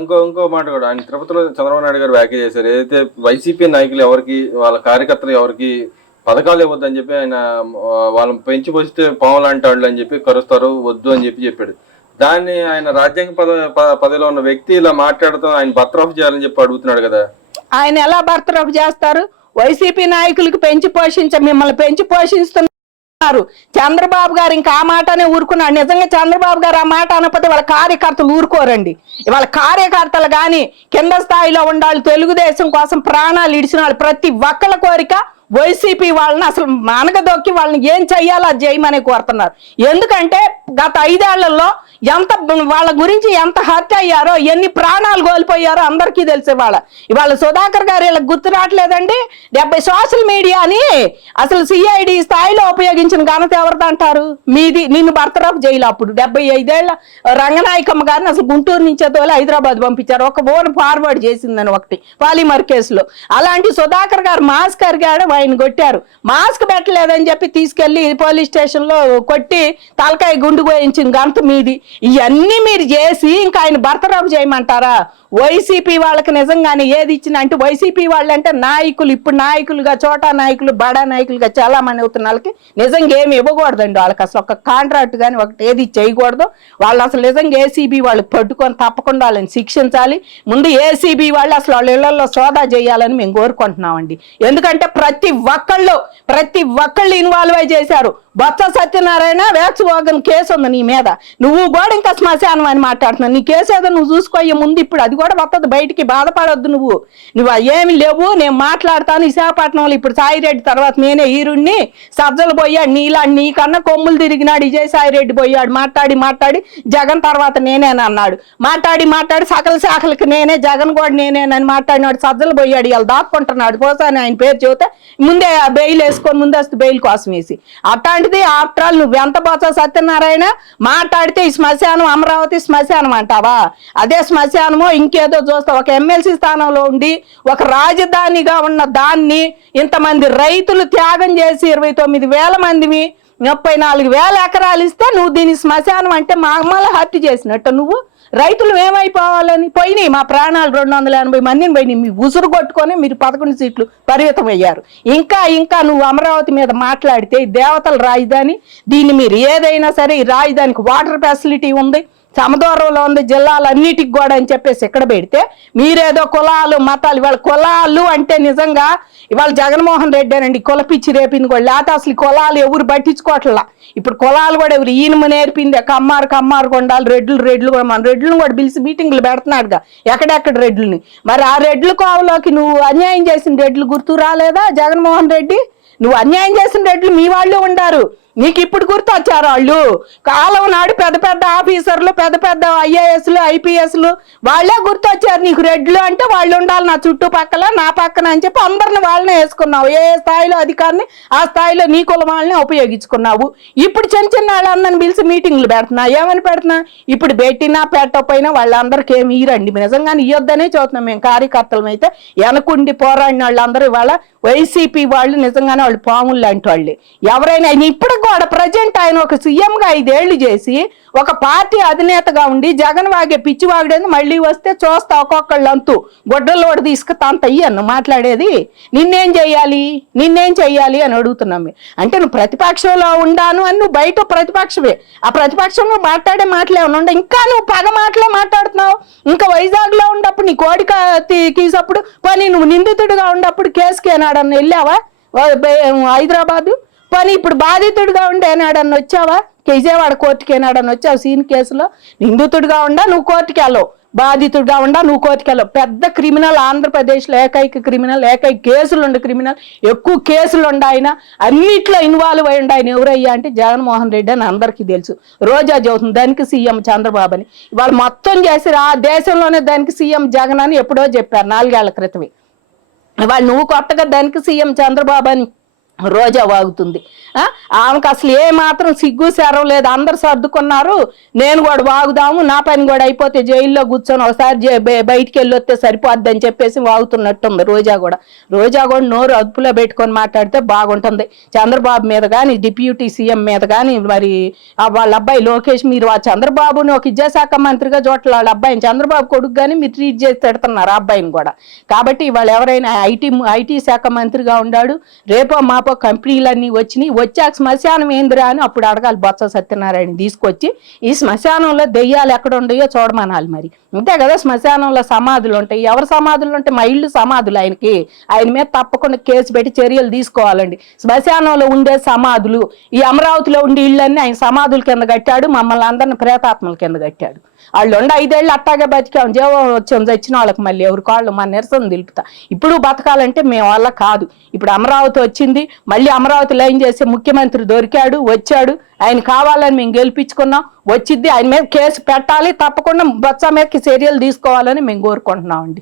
ఇంకో మాట కూడా, ఆయన తిరుపతిలో చంద్రబాబు నాయుడు గారు వ్యాఖ్య చేశారు. ఏదైతే వైసీపీ నాయకులు ఎవరికి, వాళ్ళ కార్యకర్తలు ఎవరికి పథకాలు ఇవ్వద్దని చెప్పి ఆయన, వాళ్ళని పెంచి పోస్తే పాములు అంటాడు అని చెప్పి కరుస్తారు, వద్దు అని చెప్పాడు. దాన్ని ఆయన రాజ్యాంగ పదవిలో ఉన్న వ్యక్తి ఇలా మాట్లాడుతూ ఆయన బర్తరఫ్ చేయాలని చెప్పి అడుగుతున్నాడు కదా. ఆయన ఎలా బర్తరఫ్ చేస్తారు? వైసీపీ నాయకులకు మిమ్మల్ని పెంచి పోషిస్తున్నారు చంద్రబాబు గారు. ఇంకా ఆ మాటనే ఊరుకున్నాడు. నిజంగా చంద్రబాబు గారు ఆ మాట అనకపోతే వాళ్ళ కార్యకర్తలు ఊరుకోరండి. వాళ్ళ కార్యకర్తలు కానీ కింద స్థాయిలో ఉండాలి, తెలుగుదేశం కోసం ప్రాణాలు ఇడిచిన వాళ్ళు ప్రతి ఒక్కళ్ళ కోరిక వైసీపీ వాళ్ళని అసలు మనగదొక్కి వాళ్ళని ఏం చెయ్యాలో అది చేయమని కోరుతున్నారు. ఎందుకంటే గత 5 ఏళ్లలో ఎంత వాళ్ళ గురించి ఎంత హత్య అయ్యారో, ఎన్ని ప్రాణాలు కోల్పోయారో అందరికీ తెలిసే. ఇవాళ సుధాకర్ గారు వీళ్ళకి గుర్తు రావట్లేదండి. 70 సోషల్ మీడియాని అసలు సిఐడి స్థాయిలో ఉపయోగించిన ఘనత ఎవరిదంటారు? మీది. నిన్ను బర్తరఫ్ జైలు అప్పుడు 75 ఏళ్ల రంగనాయకమ్మ గారిని అసలు గుంటూరు నుంచే తోలి హైదరాబాద్ పంపించారు, ఒక ఓన్ ఫార్వర్డ్ చేసిందని ఒకటి పాలిమర్ కేసులో. అలాంటి సుధాకర్ గారు మాస్క్ అరిగాడు, ఆయన కొట్టారు. మాస్క్ పెట్టలేదని చెప్పి తీసుకెళ్లి పోలీస్ స్టేషన్ లో కొట్టి తలకాయ గుండు పోయించిన ఘనత మీది. ఇవన్నీ మీరు చేసి ఇంకా ఆయన బర్తరఫ్ చేయమంటారా? వైసీపీ వాళ్ళకి నిజంగానే ఏది ఇచ్చిన అంటే, వైసీపీ వాళ్ళు అంటే నాయకులు, ఇప్పుడు నాయకులుగా చోటా నాయకులు, బడా నాయకులుగా చాలా మంది అవుతున్న వాళ్ళకి నిజంగా ఏమి ఇవ్వకూడదండి. వాళ్ళకి అసలు ఒక కాంట్రాక్ట్ కానీ ఒకటి ఏది చేయకూడదు. వాళ్ళు అసలు నిజంగా ఏసీబీ వాళ్ళు పట్టుకొని తప్పకుండా వాళ్ళని శిక్షించాలి. ముందు ఏసీబీ వాళ్ళు అసలు వాళ్ళ ఇళ్లలో సోదా చేయాలని మేము కోరుకుంటున్నామండి. ఎందుకంటే ప్రతి ఒక్కళ్ళు ఇన్వాల్వ్ అయి చేశారు. బొత్స సత్యనారాయణ వ్యాక్సిన్ కేసు ఉంది నీ మీద, నువ్వు కూడా ఇంకా శ్మశానం అని మాట్లాడుతున్నావు. నీ కేసు ఏదో నువ్వు చూసుకోయే ముందు, ఇప్పుడు అది కూడా వస్తుంది బయటికి, బాధపడొద్దు. నువ్వు ఏమి లేవు, నేను మాట్లాడతాను. విశాఖపట్నంలో ఇప్పుడు సాయిరెడ్డి తర్వాత నేనే హీరుణ్ణి, సజ్జలు పోయాడు, నీకన్నా కొమ్ములు తిరిగినాడు విజయసాయిరెడ్డి పోయాడు. మాట్లాడి జగన్ తర్వాత నేనేనన్నాడు. మాట్లాడి సకల శాఖలకు నేనే, జగన్ కూడా నేనేనని మాట్లాడినాడు. సజ్జలు పోయాడు, ఇలా దాక్కుంటున్నాడు. పోసాని ఆయన పేరు చెబితే ముందే బెయిల్ వేసుకొని ముందస్తు బెయిల్ కోసం వేసి. అట్లాంటిది ఆఫ్టర్ ఆల్ నువ్వు ఎంత బొత్స సత్యనారాయణ మాట్లాడితే ఈ శ్మశానం అమరావతి శ్మశానం అంటావా? అదే శ్మశానమో ఇంకేదో చూస్తావు. ఒక ఎమ్మెల్సీ స్థానంలో ఉండి ఒక రాజధానిగా ఉన్న దాన్ని ఇంతమంది రైతులు త్యాగం చేసి 29,000 మందిని 34,000 ఎకరాలు ఇస్తే నువ్వు దీని శ్మశానం అంటే మమ్మల్ని హత్య చేసినట్టు. నువ్వు రైతులు ఏమైపోవాలని పోయినాయి, మా ప్రాణాలు 280 మందిని పోయినాయి. మీ ఉసురు కొట్టుకొని మీరు 11 సీట్లు పరిమితం అయ్యారు. ఇంకా నువ్వు అమరావతి మీద మాట్లాడితే దేవతల రాజధాని, దీన్ని మీరు ఏదైనా సరే ఈ రాజధానికి వాటర్ ఫెసిలిటీ ఉంది, సమదూరంలో ఉంది, జిల్లాలన్నిటికి కూడా అని చెప్పేసి ఎక్కడ పెడితే మీరేదో కులాలు మతాలు. ఇవాళ కులాలు అంటే నిజంగా ఇవాళ జగన్మోహన్ రెడ్డి అనండి కుల పిచ్చి రేపింది కూడా. లేకపోతే అసలు కులాలు ఎవరు పట్టించుకోవట్లా. ఇప్పుడు కులాలు కూడా ఎవరు ఈయన నేర్పింది, కమ్మారు కొండాలి, రెడ్లు కూడా మన రెడ్లను కూడా పిలిచి మీటింగ్లు పెడుతున్నాడుగా ఎక్కడెక్కడ రెడ్లని. మరి ఆ రెడ్ల కోవలోకి నువ్వు అన్యాయం చేసిన రెడ్లు గుర్తు రాలేదా జగన్మోహన్ రెడ్డి? నువ్వు అన్యాయం చేసిన రెడ్లు మీ వాళ్ళు ఉండారు, నీకు ఇప్పుడు గుర్తు వచ్చారు వాళ్ళు. కాలం నాడు పెద్ద ఆఫీసర్లు, పెద్ద ఐఏఎస్లు, ఐపీఎస్లు వాళ్ళే గుర్తొచ్చారు నీకు. రెడ్లు అంటే వాళ్ళు ఉండాలి నా చుట్టుపక్కల, నా పక్కన అని చెప్పి అందరిని వాళ్ళనే వేసుకున్నావు. ఏ స్థాయిలో అధికారిని ఆ స్థాయిలో నీ కుల వాళ్ళని ఉపయోగించుకున్నావు. ఇప్పుడు చిన్న వాళ్ళందరిని పిలిచి మీటింగ్లు పెడుతున్నా. ఏమని పెడుతున్నా? ఇప్పుడు పెట్టినా పెట్టకపోయినా వాళ్ళందరికీ ఏమి ఇరండి. నిజంగానే ఇయ్యొద్దనే చూస్తున్నాం మేము కార్యకర్తలం. అయితే వెనకుండి పోరాడిన వాళ్ళందరూ ఇవాళ వైసీపీ వాళ్ళు నిజంగానే వాళ్ళు పాములు లాంటి వాళ్ళే. ఎవరైనా ఇప్పుడు కూడా ప్రజెంట్ ఆయన ఒక సీఎంగా 5 ఏళ్లు చేసి ఒక పార్టీ అధినేతగా ఉండి జగన్ వాగే పిచ్చి వాగడేది మళ్ళీ వస్తే చూస్తా ఒక్కొక్కళ్ళంతూ గొడ్డలోడు తీసుకుతాంత అయ్యను మాట్లాడేది. నిన్నేం చెయ్యాలి అని అడుగుతున్నాం. అంటే నువ్వు ప్రతిపక్షంలో ఉండాను అని నువ్వు బయట ప్రతిపక్షమే, ఆ ప్రతిపక్షంలో మాట్లాడే మాటలే ఉండ, ఇంకా నువ్వు పగ మాటలే మాట్లాడుతున్నావు. ఇంకా వైజాగ్ లో ఉన్నప్పుడు నీ కోడిక తీసప్పుడు పని నువ్వు నిందితుడిగా ఉన్నప్పుడు కేసుకి ఏనాడన్నా వెళ్ళావా? హైదరాబాదు పని ఇప్పుడు బాధితుడిగా ఉండి ఏనాడన్నా వచ్చావా? విజయవాడ కోర్టుకి ఏనాడన్నా వచ్చావు? సీన్ కేసులో నిందితుడిగా ఉండా నువ్వు కోర్టుకి వెళ్ళవు, బాధితుడిగా ఉండా నువ్వు కోర్టుకి వెళ్ళవు. పెద్ద క్రిమినల్ ఆంధ్రప్రదేశ్లో ఏకైక కేసులు ఉండే క్రిమినల్, ఎక్కువ కేసులు ఉండ ఆయన, అన్నిట్లో ఇన్వాల్వ్ అయి ఉండ ఆయన. ఎవరయ్యా అంటే జగన్మోహన్ రెడ్డి అని అందరికీ తెలుసు. రోజా చదువుతుంది దానికి సీఎం చంద్రబాబు అని. వాళ్ళు మొత్తం చేసి ఆ దేశంలోనే దానికి సీఎం జగన్ అని ఎప్పుడో చెప్పారు 4 ఏళ్ల క్రితమే. వాళ్ళు నువ్వు కొత్తగా దానికి సీఎం చంద్రబాబు అని రోజా వాగుతుంది. ఆమెకు అసలు ఏ మాత్రం సిగ్గు శరం లేదు. అందరు సర్దుకున్నారు, నేను కూడా వాగుదాము, నా పని కూడా అయిపోతే జైల్లో కూర్చొని ఒకసారి బయటికి వెళ్ళి వస్తే సరిపోద్ది అని చెప్పేసి వాగుతున్నట్టుంది రోజా కూడా. రోజా కూడా నోరు అదుపులో పెట్టుకొని మాట్లాడితే బాగుంటుంది. చంద్రబాబు మీద కానీ, డిప్యూటీ సీఎం మీద కానీ, మరి వాళ్ళ అబ్బాయి లోకేష్, మీరు ఆ చంద్రబాబుని ఒక విద్యాశాఖ మంత్రిగా చూడట్ల, వాళ్ళ అబ్బాయిని చంద్రబాబు కొడుకు కానీ మీరు ట్రీట్ చేసి పెడుతున్నారు ఆ అబ్బాయిని కూడా. కాబట్టి వాళ్ళు ఎవరైనా ఐటీ శాఖ మంత్రిగా ఉన్నాడు, రేపో మాపో కంపెనీలన్నీ వచ్చినాయి, వచ్చాక శ్మశానం ఏందిరా అని అప్పుడు అడగాలి బొత్స సత్యనారాయణ తీసుకొచ్చి. ఈ శ్మశానంలో దెయ్యాలు ఎక్కడ ఉండయో చూడమనాలి. మరి అంతే కదా, శ్మశానంలో సమాధులు ఉంటాయి. ఎవరు సమాధులు ఉంటాయి? మా ఇల్లు సమాధులు. ఆయన మీద తప్పకుండా కేసు పెట్టి చర్యలు తీసుకోవాలండి. శ్మశానంలో ఉండే సమాధులు, ఈ అమరావతిలో ఉండే ఇళ్ళన్నీ ఆయన సమాధుల కింద కట్టాడు, మమ్మల్ని అందరిని ప్రేతాత్మల కింద కట్టాడు. వాళ్ళు 5 ఏళ్ళు అట్టాగే బతికాం, జీవం వచ్చాం, చచ్చిన వాళ్ళకి మళ్ళీ ఎవరి కాళ్ళు మన నిరసన తెలుపుతా. ఇప్పుడు బతకాలంటే మేము వల్ల కాదు. ఇప్పుడు అమరావతి వచ్చింది, మళ్ళీ అమరావతి లైన్ చేసే ముఖ్యమంత్రి దొరికాడు, వచ్చాడు, ఆయన కావాలని మేము గెలిపించుకున్నాం, వచ్చిద్ది. ఆయన మీద కేసు పెట్టాలి, తప్పకుండా బొత్స మీదకి చర్యలు తీసుకోవాలని మేము కోరుకుంటున్నామండి.